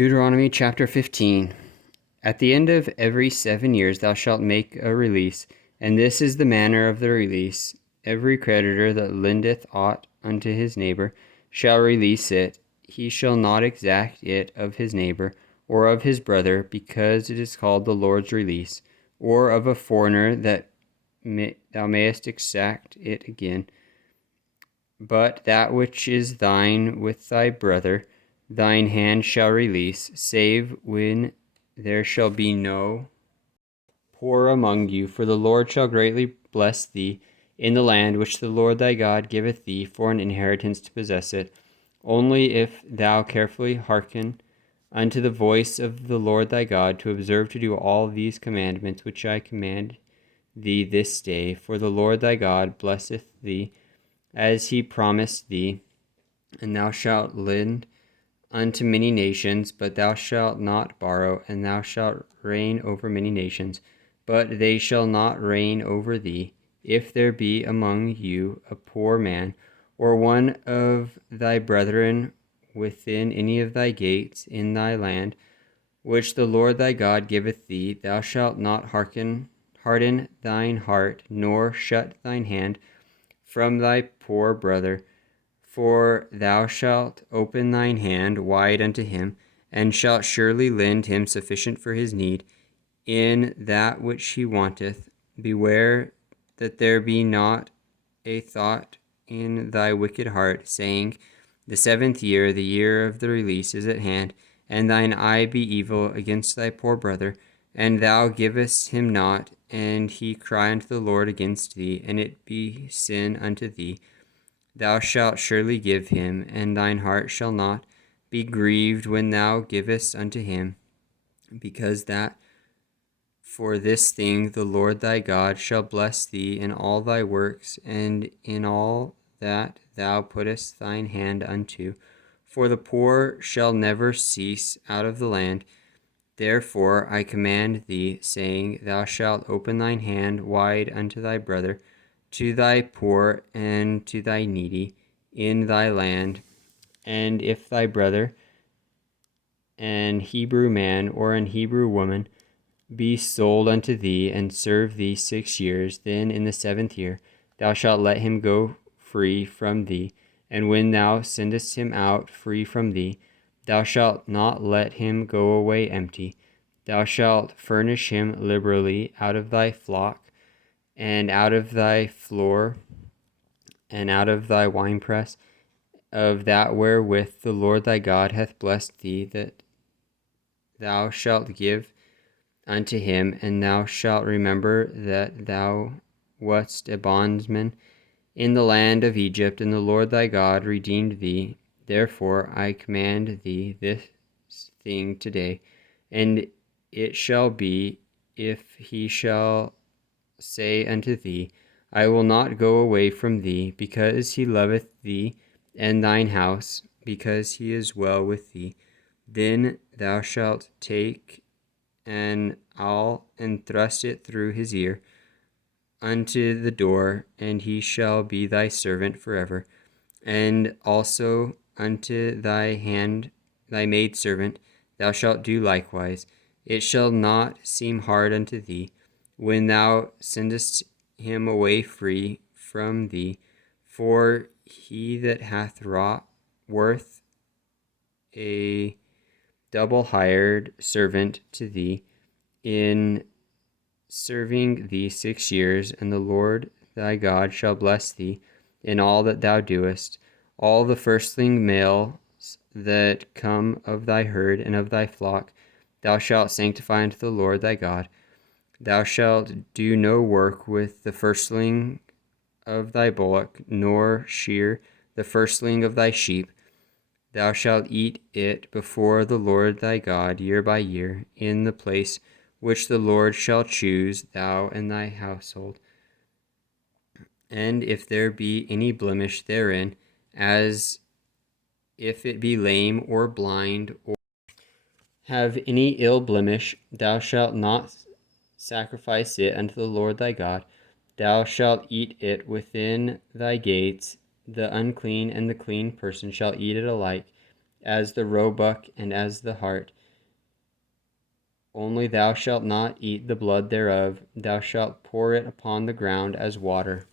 Deuteronomy chapter 15. At the end of every 7 years thou shalt make a release, and this is the manner of the release. Every creditor that lendeth aught unto his neighbor shall release it. He shall not exact it of his neighbor, or of his brother, because it is called the Lord's release, or of a foreigner that thou mayest exact it again. But that which is thine with thy brother, thine hand shall release, save when there shall be no poor among you. For the Lord shall greatly bless thee in the land which the Lord thy God giveth thee for an inheritance to possess it. Only if thou carefully hearken unto the voice of the Lord thy God, to observe to do all these commandments which I command thee this day. For the Lord thy God blesseth thee as he promised thee, and thou shalt lend unto many nations, but thou shalt not borrow, and thou shalt reign over many nations, but they shall not reign over thee. If there be among you a poor man, or one of thy brethren within any of thy gates in thy land, which the Lord thy God giveth thee, thou shalt not harden thine heart, nor shut thine hand from thy poor brother, for thou shalt open thine hand wide unto him, and shalt surely lend him sufficient for his need in that which he wanteth. Beware that there be not a thought in thy wicked heart, saying, the 7th year, the year of the release, is at hand, and thine eye be evil against thy poor brother, and thou givest him not, and he cry unto the Lord against thee, and it be sin unto thee. Thou shalt surely give him, and thine heart shall not be grieved when thou givest unto him, because that for this thing the Lord thy God shall bless thee in all thy works, and in all that thou puttest thine hand unto. For the poor shall never cease out of the land. Therefore I command thee, saying, thou shalt open thine hand wide unto thy brother, to thy poor and to thy needy in thy land. And if thy brother, an Hebrew man or an Hebrew woman, be sold unto thee, and serve thee 6 years, then in the 7th year thou shalt let him go free from thee. And when thou sendest him out free from thee, thou shalt not let him go away empty. Thou shalt furnish him liberally out of thy flock, and out of thy floor, and out of thy winepress, of that wherewith the Lord thy God hath blessed thee, that thou shalt give unto him. And thou shalt remember that thou wast a bondman in the land of Egypt, and the Lord thy God redeemed thee. Therefore I command thee this thing today. And it shall be, if he shall say unto thee, I will not go away from thee, because he loveth thee and thine house, because he is well with thee, then thou shalt take an awl and thrust it through his ear unto the door, and he shall be thy servant forever. And also unto thy maidservant thou shalt do likewise. It shall not seem hard unto thee, when thou sendest him away free from thee, for he that hath wrought worth a double hired servant to thee in serving thee 6 years, and the Lord thy God shall bless thee in all that thou doest. All the firstling males that come of thy herd and of thy flock thou shalt sanctify unto the Lord thy God. Thou shalt do no work with the firstling of thy bullock, nor shear the firstling of thy sheep. Thou shalt eat it before the Lord thy God year by year, in the place which the Lord shall choose, thou and thy household. And if there be any blemish therein, as if it be lame or blind, or have any ill blemish, thou shalt not sacrifice it unto the Lord thy God. Thou shalt eat it within thy gates. The unclean and the clean person shall eat it alike. as the roebuck and as the hart. Only thou shalt not eat the blood thereof, thou shalt pour it upon the ground as water.